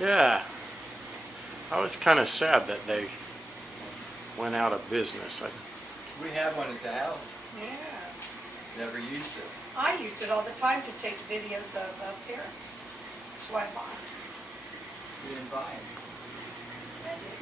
Yeah. I was kind of sad that they went out of business. We have one at the house. Yeah. Never used it. I used it all the time to take videos of parents. That's why I bought it. We didn't buy it. I did.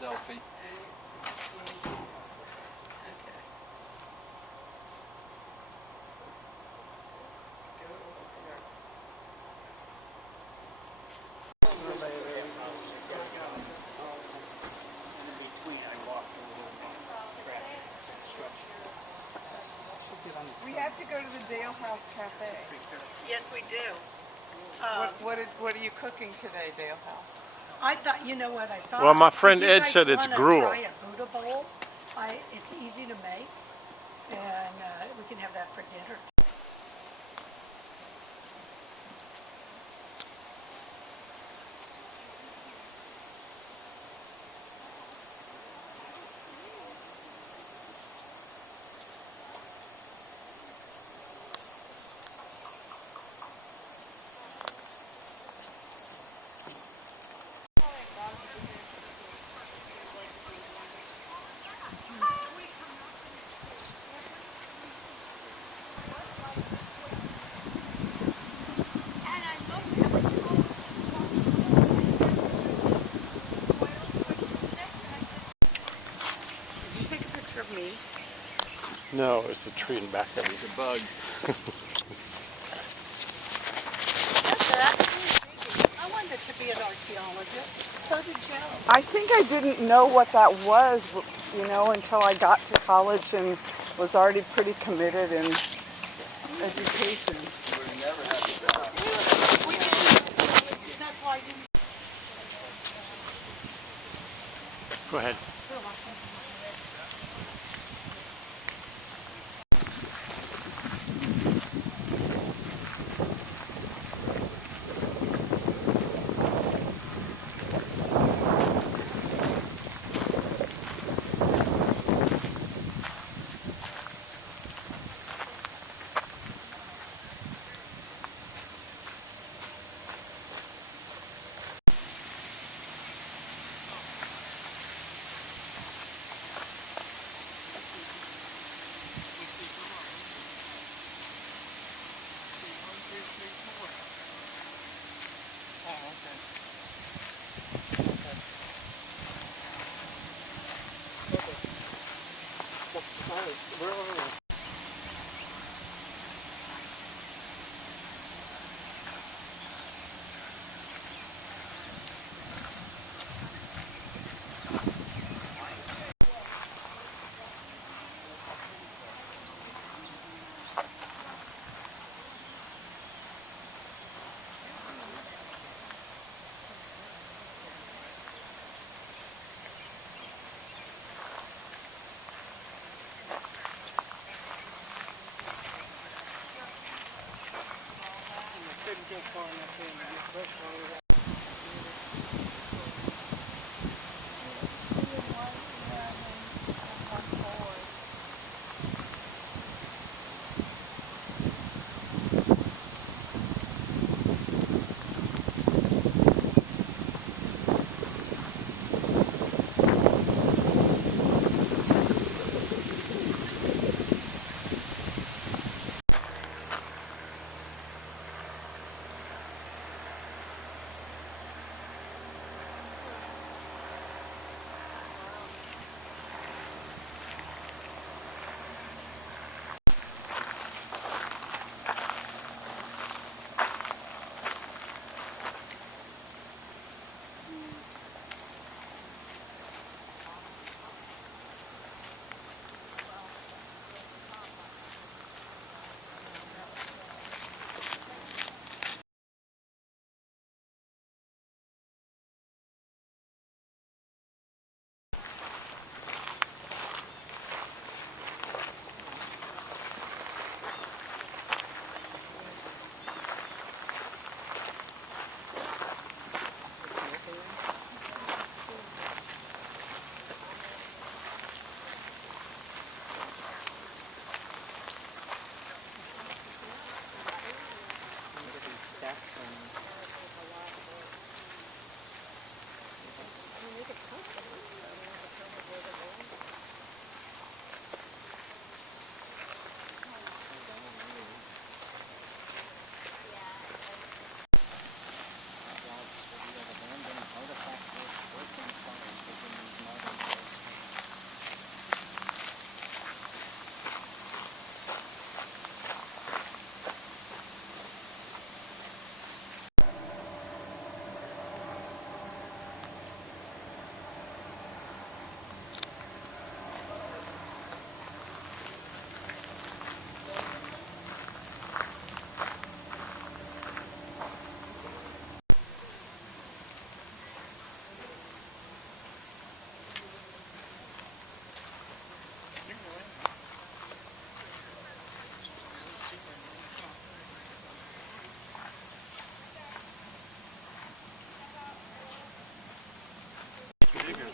Selfie. We have to go to the Dale House Cafe. Yes, we do. What are you cooking today, Dale House? I thought, you know what I thought? Well, my friend If you Ed guys said it's wanna gruel. Try a Buddha bowl. It's easy to make, and we can have that for dinner. Of me. No, it's the tree in back of you. The bugs. I wanted to be an archaeologist. So did Joe. I think I didn't know what that was, you know, until I got to college and was already pretty committed in education. You would have never had a job. That's why I didn't. Go ahead.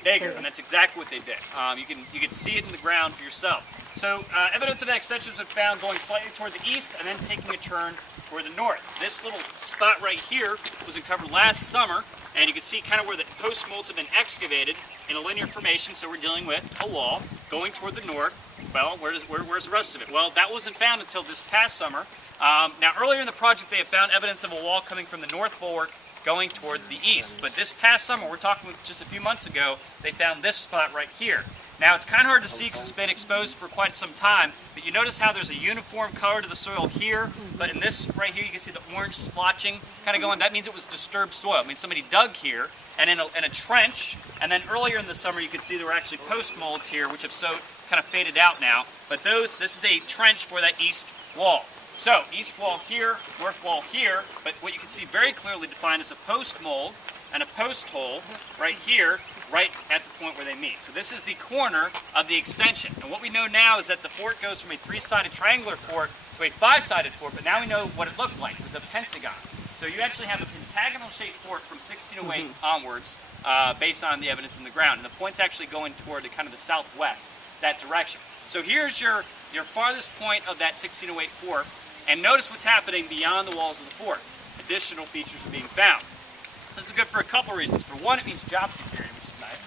Bigger, and that's exactly what they did. You can see it in the ground for yourself. So evidence of that extension has been found going slightly toward the east and then taking a turn toward the north. This little spot right here was uncovered last summer, and you can see kind of where the post molds have been excavated in a linear formation. So we're dealing with a wall going toward the north. Well, where's the rest of it? Well, that wasn't found until this past summer. Now, earlier in the project, they have found evidence of a wall coming from the north bulwark going toward the east. But this past summer, we're talking just a few months ago, they found this spot right here. Now, it's kind of hard to see because it's been exposed for quite some time, but you notice how there's a uniform color to the soil here, but in this right here, you can see the orange splotching kind of going. That means it was disturbed soil. It means somebody dug here and in a trench, and then earlier in the summer, you can see there were actually post molds here, which have so kind of faded out now. But this is a trench for that east wall. So, east wall here, north wall here, but what you can see very clearly defined is a post mold and a post hole right here, right at the point where they they meet. So this is the corner of the extension. And what we know now is that the fort goes from a 3-sided triangular fort to a 5-sided fort, but now we know what it looked like. It was a pentagon. So you actually have a pentagonal-shaped fort from 1608 onwards, based on the evidence in the ground. And the point's actually going toward the kind of the southwest, that direction. So here's your farthest point of that 1608 fort, and notice what's happening beyond the walls of the fort. Additional features are being found. This is good for a couple reasons. For one, it means job security, which is nice.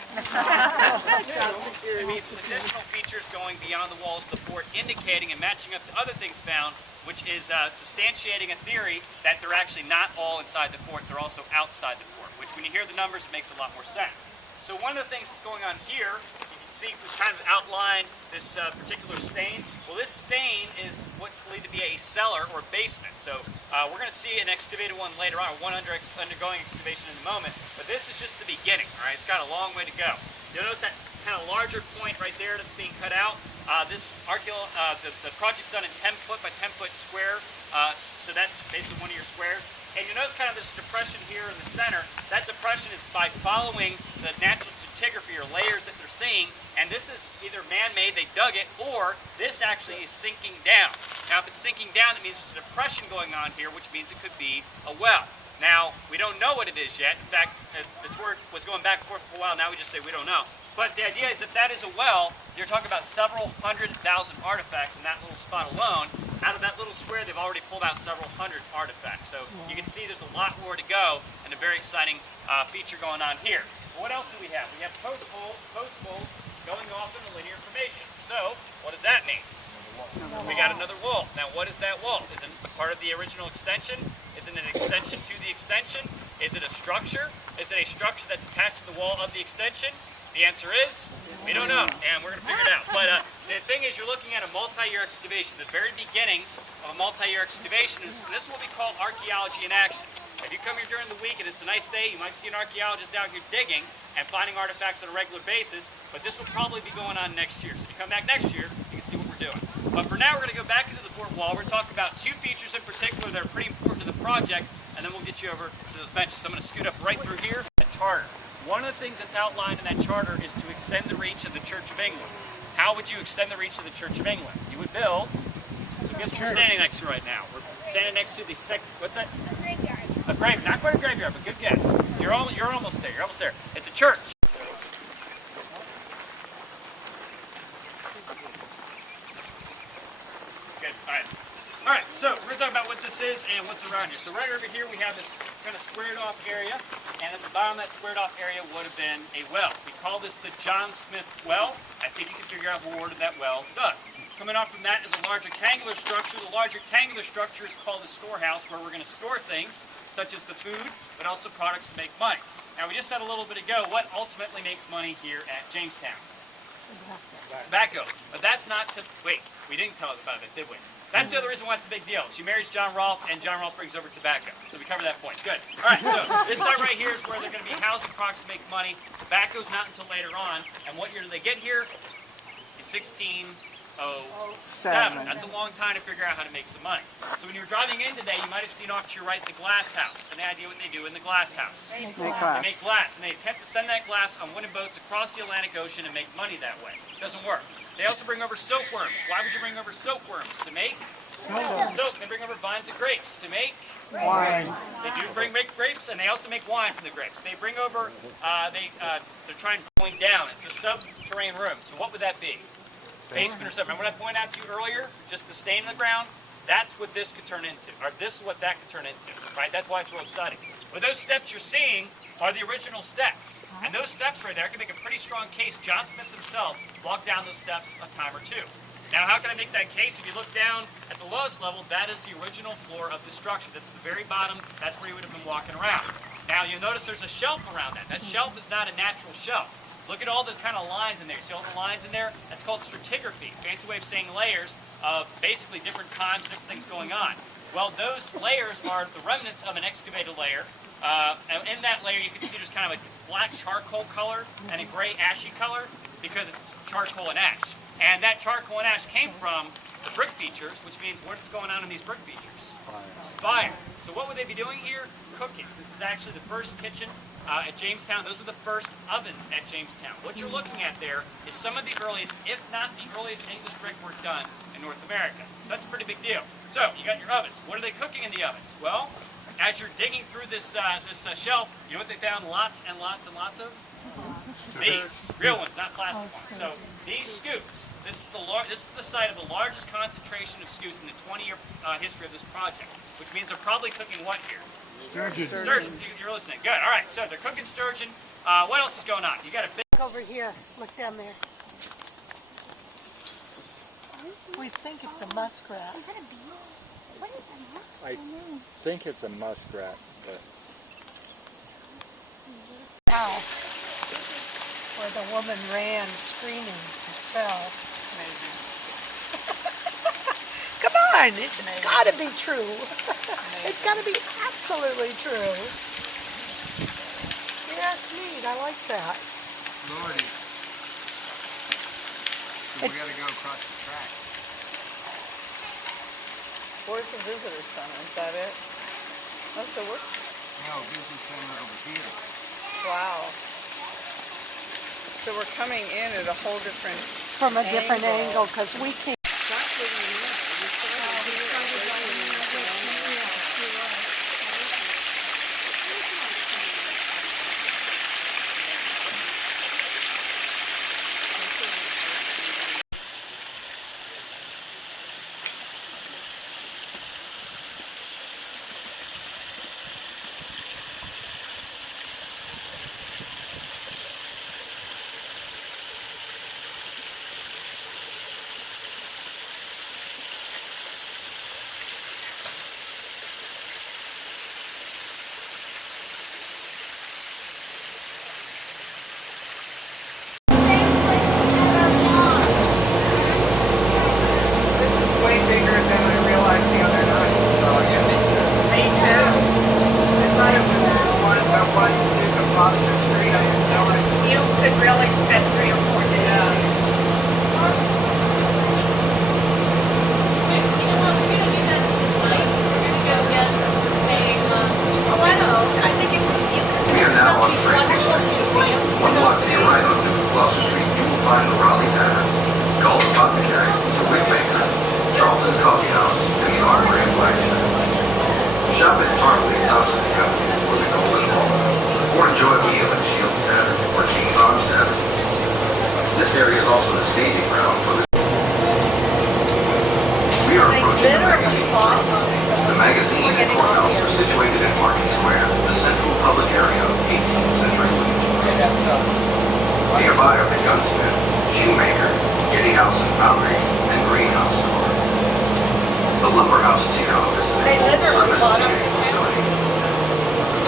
It means additional features going beyond the walls of the fort, indicating and matching up to other things found, which is substantiating a theory that they're actually not all inside the fort, they're also outside the fort, which when you hear the numbers, it makes a lot more sense. So one of the things that's going on here, you can see we kind of outline this particular stain. Well, this stain is what's believed to be a cellar or basement. So we're going to see an excavated one later on, one undergoing excavation in a moment, but this is just the beginning, all right? It's got a long way to go. You'll notice that kind of larger point right there that's being cut out. The project's done in 10-foot by 10-foot square, so that's basically one of your squares. And you notice kind of this depression here in the center. That depression is by following the natural stratigraphy or layers that they're seeing, and this is either man-made, they dug it, or this actually is sinking down. Now, if it's sinking down, that means there's a depression going on here, which means it could be a well. Now, we don't know what it is yet. In fact, the tour was going back and forth for a while. Now we just say we don't know. But the idea is if that is a well, you're talking about several 100,000 artifacts in that little spot alone. Out of that little square, they've already pulled out several hundred artifacts. So you can see there's a lot more to go and a very exciting feature going on here. But what else do we have? We have post holes going off in the linear formation. So what does that mean? We got another wall. Now what is that wall? Is it part of the original extension? Is it an extension to the extension? Is it a structure? Is it a structure that's attached to the wall of the extension? The answer is, we don't know, and we're going to figure it out. But the thing is, you're looking at a multi-year excavation. The very beginnings of a multi-year excavation, and this is what we call archaeology in action. If you come here during the week and it's a nice day, you might see an archaeologist out here digging and finding artifacts on a regular basis, but this will probably be going on next year. So if you come back next year, you can see what we're doing. But for now, we're going to go back into the fort wall. We're going to talk about two features in particular that are pretty important to the project, and then we'll get you over to those benches. So I'm going to scoot up right through here. A charter. One of the things that's outlined in that charter is to extend the reach of the Church of England. How would you extend the reach of the Church of England? You would build, so guess what we're standing next to right now? We're standing next to the what's that? A graveyard. A graveyard. Not quite a graveyard, but good guess. You're almost there. You're almost there. It's a church. Good. All right. So we're going to talk about what this is and what's around here. So right over here we have this kind of squared off area, and at the bottom of that squared off area would have been a well. We call this the John Smith well. I think you can figure out who ordered that well dug. Coming off from that is a large rectangular structure. The large rectangular structure is called the storehouse, where we're going to store things such as the food, but also products to make money. Now we just said a little bit ago what ultimately makes money here at Jamestown. Tobacco. But that's not to, wait, we didn't tell about it, did we? That's the other reason why it's a big deal. She marries John Rolfe, and John Rolfe brings over tobacco. So we covered that point. Good. All right, so this side right here is where they're going to be housing products to make money. Tobacco's not until later on. And what year do they get here? In 1607. That's a long time to figure out how to make some money. So when you were driving in today, you might have seen off to your right the glass house. Any idea what they do in the glass house? Make They make glass, and they attempt to send that glass on wooden boats across the Atlantic Ocean and make money that way. It doesn't work. They also bring over silkworms. Why would you bring over silkworms? To make soap. They bring over vines of grapes to make Wine. They do make grapes, and they also make wine from the grapes. They bring over, they're trying going down. It's a subterranean room. So what would that be? Basement or something. Remember what I pointed out to you earlier? Just the stain in the ground? That's what this could turn into. Or this is what that could turn into. Right? That's why it's real exciting. But those steps you're seeing are the original steps. And those steps right there can make a pretty strong case. John Smith himself walked down those steps a time or two. Now, how can I make that case? If you look down at the lowest level, that is the original floor of the structure. That's the very bottom. That's where you would have been walking around. Now, you'll notice there's a shelf around that. That shelf is not a natural shelf. Look at all the kind of lines in there. See all the lines in there? That's called stratigraphy. Fancy way of saying layers of basically different times, different things going on. Well, those layers are the remnants of an excavated layer. And in that layer, you can see there's kind of a black charcoal color and a gray ashy color because it's charcoal and ash. And that charcoal and ash came from the brick features, which means what's going on in these brick features? Fire. So what would they be doing here? Cooking. This is actually the first kitchen at Jamestown. Those are the first ovens at Jamestown. What you're looking at there is some of the earliest, if not the earliest English brickwork done in North America. So that's a pretty big deal. So you got your ovens. What are they cooking in the ovens? Well, as you're digging through this shelf, you know what they found lots and lots and lots of? These real ones, not plastic ones. So these scoots. This is the site of the largest concentration of scoots in the 20-year history of this project, which means they're probably cooking what here? Sturgeon. Sturgeon. You're listening. Good. All right. So they're cooking sturgeon. What else is going on? You got a big. Look over here. Look down there. We think it's a muskrat. Is that a bee? What is that? I think it's a muskrat, but House where the woman ran screaming and fell. Maybe. Come on, it's got to be true. It's got to be absolutely true. Yeah, it's neat. I like that. Lordy. So we gotta go across the track. Where's the visitor center? Is that it? Oh, so we're... No, business center over here. Wow. So we're coming in at a whole different... From a different angle, because we can't. This is way bigger than I realized the other night. Oh yeah, me too. Me too. I thought it was just one Duke of Gloucester Street. I had no idea. You could really spend 3 or 4 days. Yeah. Oh, I know. I think if you could We are now on these Franklin wonderful Street. museums to One go block to see. your right on Gloucester Street, you will find the Raleigh Tavern, Gulf Apothecary, the Wigmaker, Charlton's Coffee House, and the Armory and Blacksmith. Shop at Tarpley, Thompson & Company for the Golden Hall, or enjoy a meal at Shields Tavern or King's Arms Tavern. This area is also the staging ground for the... We are approaching the magazine. The magazine and courthouse are situated in Market Square, the central public area of 18th century Williamsburg. That's us. Nearby are the gunsmith, shoemaker, Getty House and Foundry, and greenhouse store. The lumber house ticket office is They a literally full-service bought up ticketing the town. facility.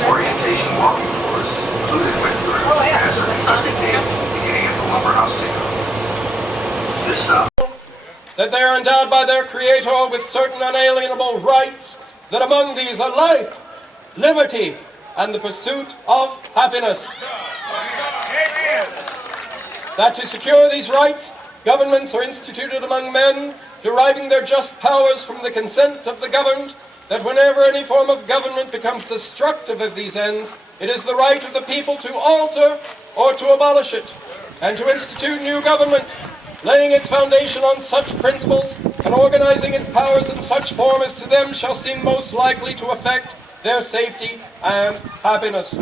Orientation walking tours included with groups Oh, yeah, as the are Sonic conducted daily Temple. beginning at the lumber house ticket office. This stop that they are endowed by their Creator with certain unalienable rights, that among these are life, liberty, and the pursuit of happiness. That to secure these rights, governments are instituted among men, deriving their just powers from the consent of the governed, that whenever any form of government becomes destructive of these ends, it is the right of the people to alter or to abolish it, and to institute new government, laying its foundation on such principles and organizing its powers in such form as to them shall seem most likely to affect their safety and happiness.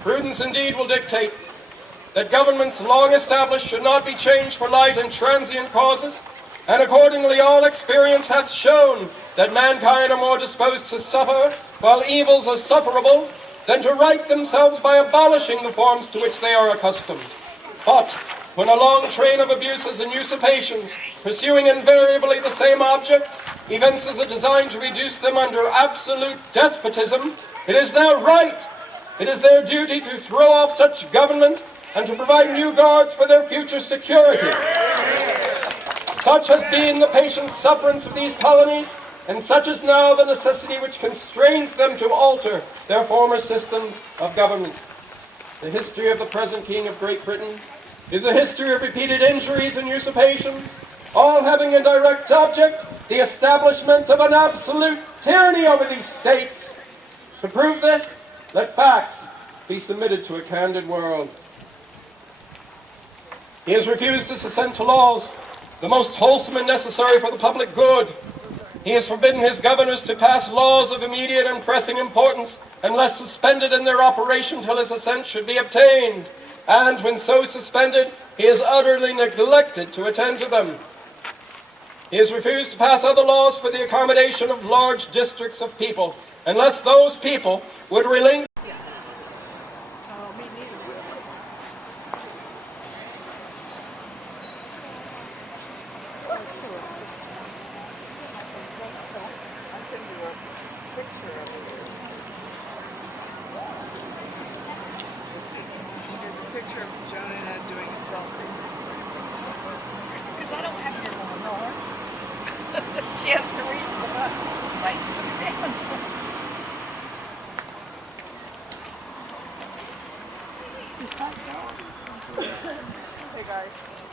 Prudence indeed will dictate that governments long established should not be changed for light and transient causes, and accordingly all experience hath shown that mankind are more disposed to suffer while evils are sufferable than to right themselves by abolishing the forms to which they are accustomed. But when a long train of abuses and usurpations, pursuing invariably the same object, evinces a design to reduce them under absolute despotism, it is their right, it is their duty to throw off such government and to provide new guards for their future security. Such has been the patient sufferance of these colonies, and such is now the necessity which constrains them to alter their former systems of government. The history of the present King of Great Britain is a history of repeated injuries and usurpations, all having in direct object the establishment of an absolute tyranny over these states. To prove this, let facts, be submitted to a candid world. He has refused to assent to laws, the most wholesome and necessary for the public good. He has forbidden his governors to pass laws of immediate and pressing importance unless suspended in their operation till his assent should be obtained. And when so suspended, he has utterly neglected to attend to them. He has refused to pass other laws for the accommodation of large districts of people, unless those people would relinquish Oh, me neither. Let's do a system. I think so. I can do a picture of it. Here's a picture of Joan and Ed doing a selfie. Because I don't have your long arms. She has to reach the button right to the dance. Hey guys.